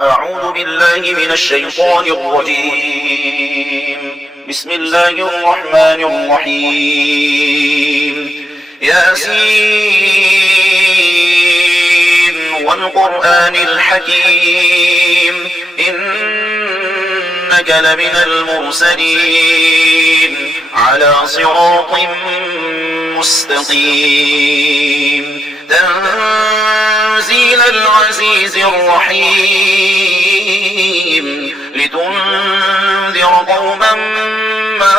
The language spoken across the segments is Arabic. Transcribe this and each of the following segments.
أعوذ بالله من الشيطان الرجيم. بسم الله الرحمن الرحيم. ياسين والقرآن الحكيم إنك لمن المرسلين على صراط مستقيم تنزيل العزيز الرحيم لتنذر قوما ما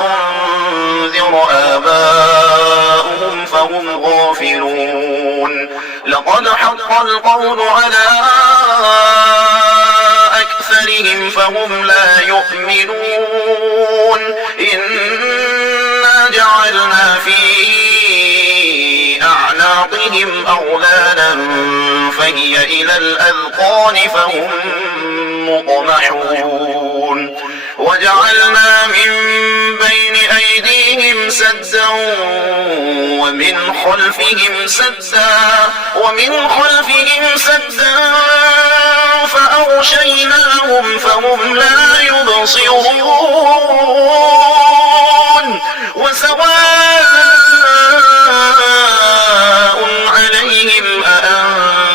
أنذر آباؤهم فهم غافلون لقد حق القول على أكثرهم فهم لا يؤمنون إنا جعلنا في أعناقهم أغلالا فهي إلى الأذقان فهم مقمحون وجعلنا من بين أيديهم سدا ومن خلفهم سدا فأغشيناهم فهم لا يبصرون وسواء عليهم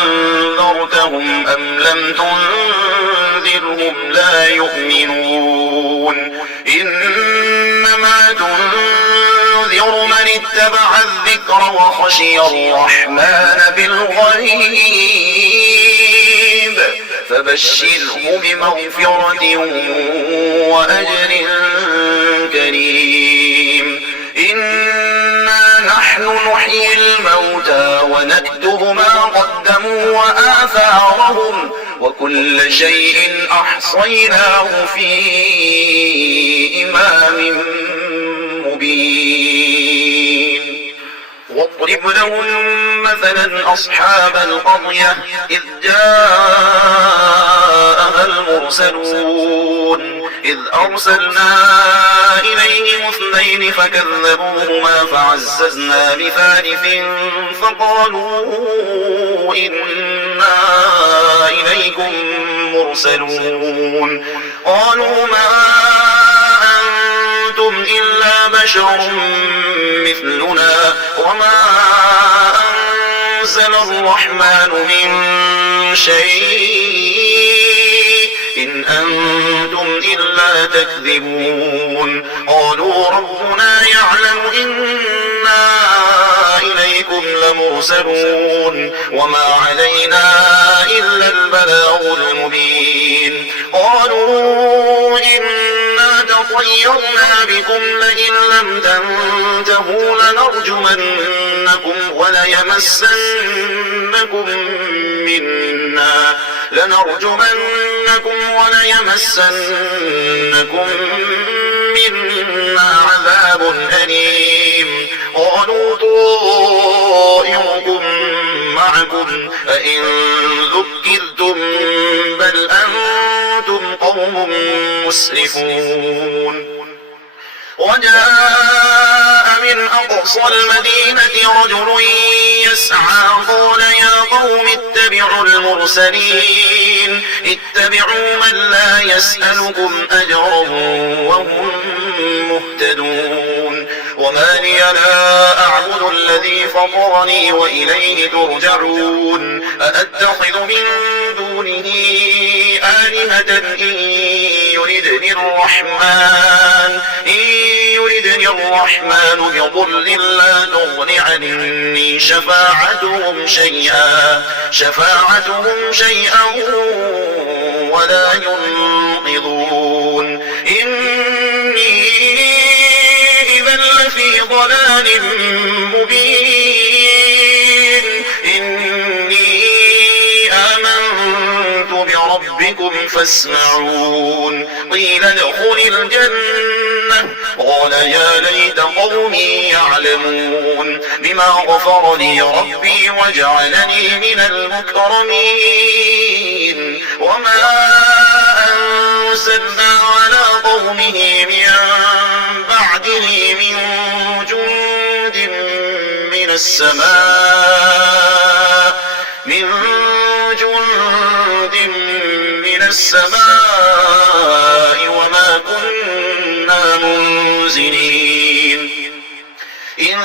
أأنذرتهم أم لم تنذرهم لا يؤمنون إنما تنذر من اتبع الذكر وخشي الرحمن بالغيب فبشره بمغفرة وأجر كريم إنا نحن نحيي الموتى ونكتب ما قدموا وآثارهم وكل شيء أحصيناه في إمام مبين واضرب لهم مثلا أصحاب القرية إذ جاءها المرسلون إذ أرسلنا إليهم اثنين فكذبوهما فعززنا بثالث فقالوا إنا إليكم مرسلون قالوا ما أنتم إلا بشر مثلنا وما أنزل الرحمن من شيء إن أنتم إلا تكذبون قالوا ربنا يعلم إنا إليكم لمرسلون وما علينا إلا البلاغ المبين قالوا إنا تطيرنا بكم لئن لم تنتهوا لنرجمنكم وليمسنكم منا عذاب أليم قالوا طائركم معكم أئن ذكرتم بل أنتم قوم مسرفون وجاء من أقصى المدينة رجل يسعى قال يا قوم اتبعوا المرسلين اتبعوا من لا يسألكم أجرا وهم مهتدون وما لي لا أعبد الذي فطرني وإليه ترجعون أأتخذ من دونه آلهة إن يردني الرحمن بضر لا تغن عني شفاعتهم شيئا ولا ينقذون إني إذا لفي ضلال مبين إني آمنت بربكم فاسمعون قيل ادخل الجنة قال يا ليت قومي يعلمون بما غفر لي ربي وجعلني من المكرمين وما أرسلنا على قومه من بعده من جند من السماء من السماء وما كنا منزلين إن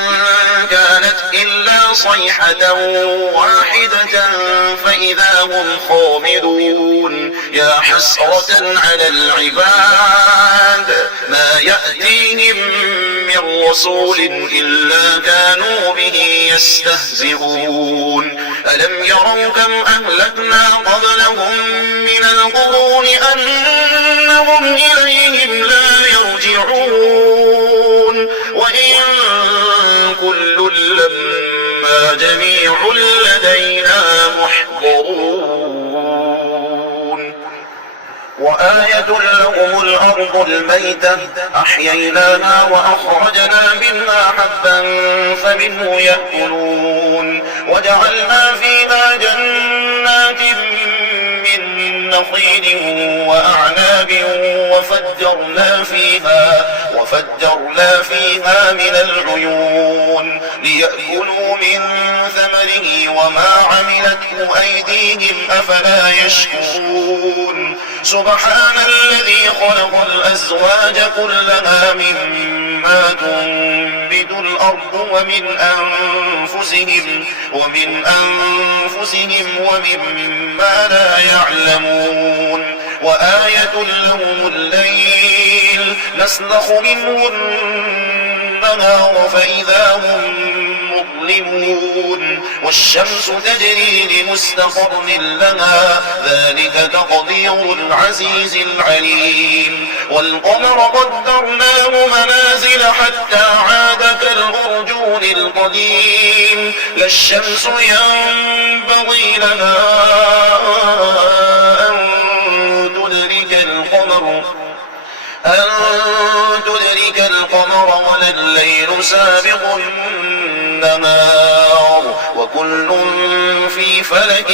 كانت إلا صيحة واحدة فإذا هم خامدون يا حسرة على العباد ما يأتيهم من رسول إلا كانوا به يستهزئون ألم يروا كم أهلكنا قبلهم من القرون أنهم إليهم لا يرجعون وإن كل لما جميع لدينا محضرون وآية لهم الأرض الميتة أحييناها وأخرجنا منها حبا فمنه يأكلون وجعلنا فيها جنات من نخيل وأعناب وفجرنا فيها من العيون ليأكلوا من ثمره وما عملته أيديهم أفلا يشكرون سبحان الذي خلق الأزواج كلها مما تنبت الأرض ومن أنفسهم ومما لا يعلمون وآية لهم الليل نسلخ منه النهار فإذا هم مظلمون والشمس تجري لمستقر لها ذلك تقدير العزيز العليم والقمر قدرناه منازل حتى عاد كالأرجون القديم لا الشمس ينبغي لها أن تدرك القمر ولا الليل سابق النهار وكل في فلك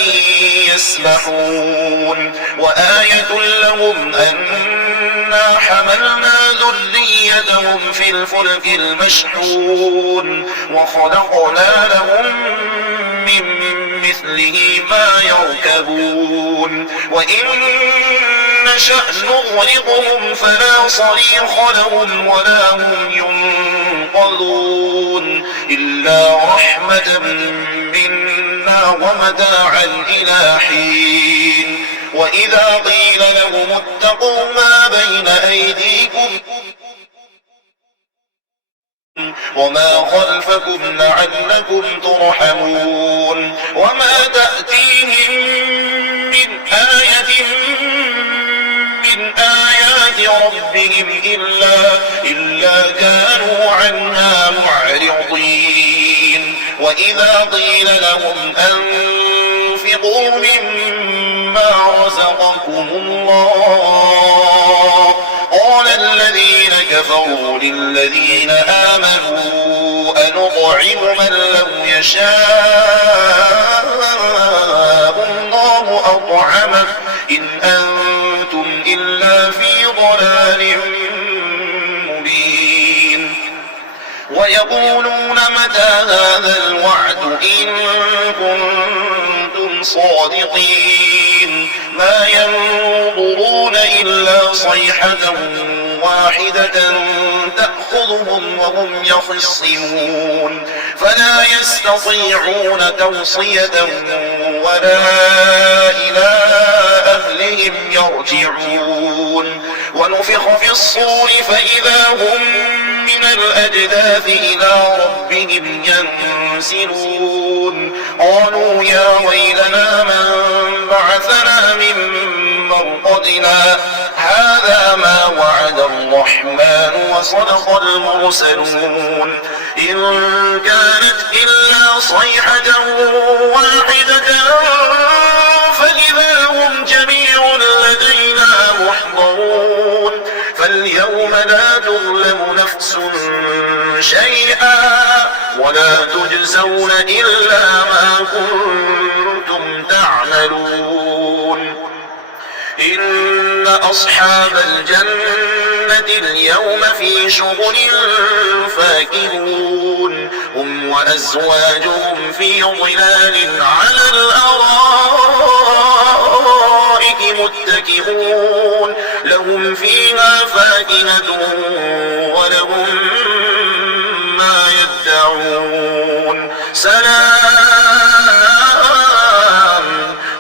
يسبحون وآية لهم أنا حملنا ذريتهم في الفلك المشحون وخلقنا لهم من مثله ما يركبون وإن نشأ نغرقهم فلا صريخ لهم ولا هم ينقذون إلا رحمة منا ومتاعا إلى حين وإذا قيل لهم اتقوا ما بين أيديكم وما خلفكم لعلكم ترحمون وما تأتيهم من آية من آيات ربهم إلا كانوا عنها معرضين وإذا قيل لهم أنفقوا مما رزقكم الله قال الذين كفروا للذين آمنوا أنطعم من لو يشاء الله أطعمه إن أنتم إلا في ضلال مبين ويقولون متى هذا الوعد إن كنتم صادقين ما ينظرون إلا صيحة واحدة تأخذهم وهم يخصمون فلا يستطيعون توصية ولا إلى أهلهم يرجعون ونفخ في الصور فإذا هم من الأجداث إلى ربهم ينسلون قالوا يا ويلنا من بعثنا من مرقدنا هذا ما وعد الرحمن وصدق المرسلون إن كانت إلا صيحة واحدة فإذا هم جميع لدينا محضرون فاليوم لا تظلم نفس شيئا ولا تجزون إلا ما كنتم تعملون إن أصحاب الجنة اليوم في شغل فاكهون هم وأزواجهم في ظلال على الأرائك متكئون لهم فيها فاكهة ولهم ما يدعون سلام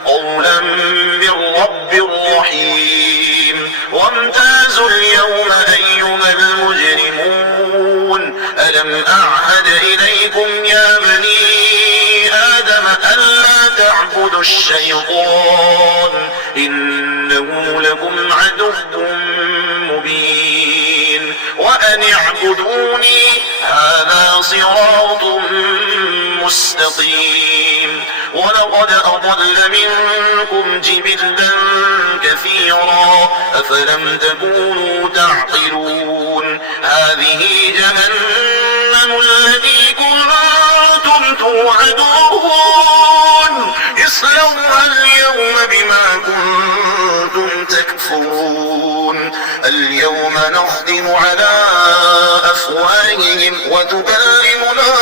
قولا من رب رحيم وامتازوا اليوم أيها المجرمون ألم أعهد إليكم يا بني آدم ألا تعبدوا الشيطان إنه لكم عدو مبين وأن اعبدوني هذا صراط مستقيم ولقد أضل منكم جبلا كثيرا أفلم تكونوا تعقلون هذه جهنم التي كنتم توعدون اصلوها اليوم بما كنتم تكفرون اليوم نختم على أفواههم وتكلمنا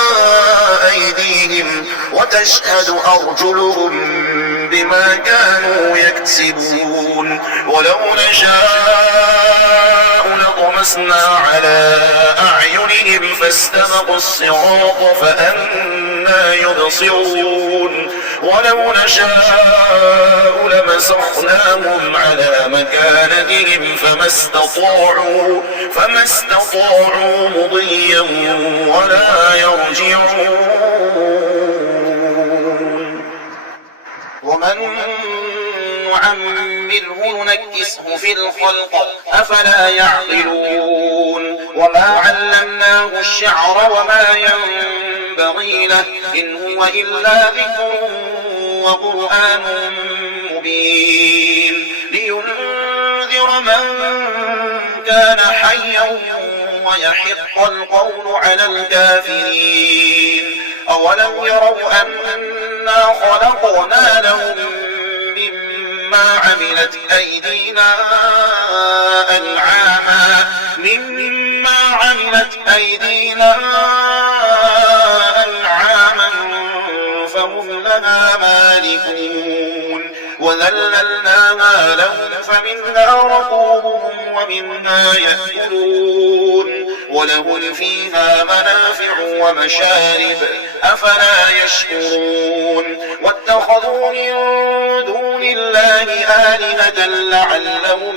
أيديهم وتشهد أرجلهم بما كانوا يكسبون ولو نشاء لطمسنا على أعينهم فاستبقوا الصراط فأنى يبصرون ولو نشاء لمسخناهم على مكانتهم فما استطاعوا مضيا ولا يرجعون ومن نعمره ننكسه في الخلق أفلا يعقلون وما علمناه الشعر وما ينبغي له إن هو إلا ذكر وقرآن مبين لينذر من كان حيا ويحق القول على الكافرين أولم يروا أنا خلقنا لهم مما عملت أيدينا أنعاما فهم لها مالكون وذللناها لهم فمنها ركوبهم ومنها يأكلون ولهم فيها منافع ومشارب أفلا يشكرون واتخذوا من دون الله آلهة لعلهم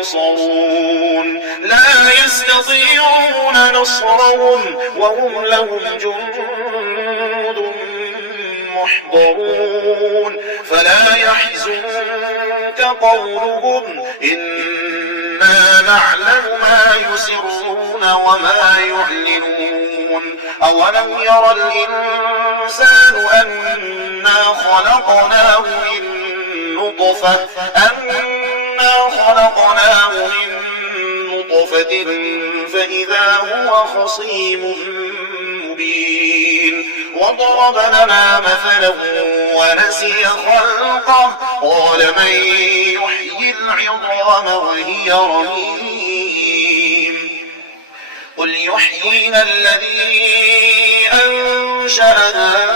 ينصرون لا يستطيعون نصرهم وهم لهم جند محضرون فلا يحزنك قولهم إنا نعلم ما يسرون وما يعلنون أولم ير الإنسان أنا خلقناه من نطفة فإذا هو خصيم مبين وضرب لنا مثلا ونسي خلقه قال من يحيي العظام وهي رميم قل يحييها الذي أنشأها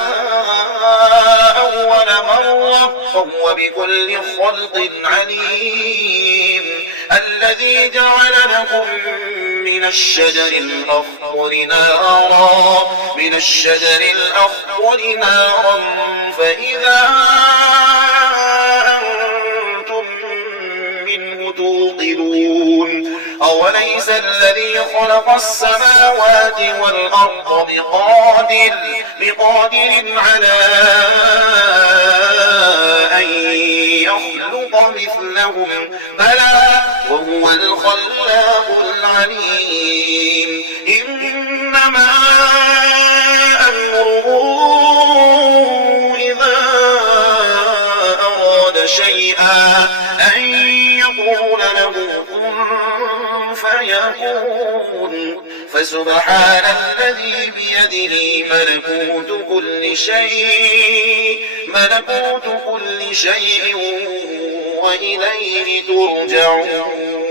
أول مرة وهو بكل خلق عليم الذي جعل لكم من الشجر الأخضر نارا فإذا أنتم منه توقدون أوليس الذي خلق السماوات والأرض بقادر على أن يخلق مثلهم بلى وهو الخلاق العليم إنما أمره إذا أراد شيئا أن يقول له كن فيكون فسبحان الذي بيده ملكوت كل شيء وإليه ترجعون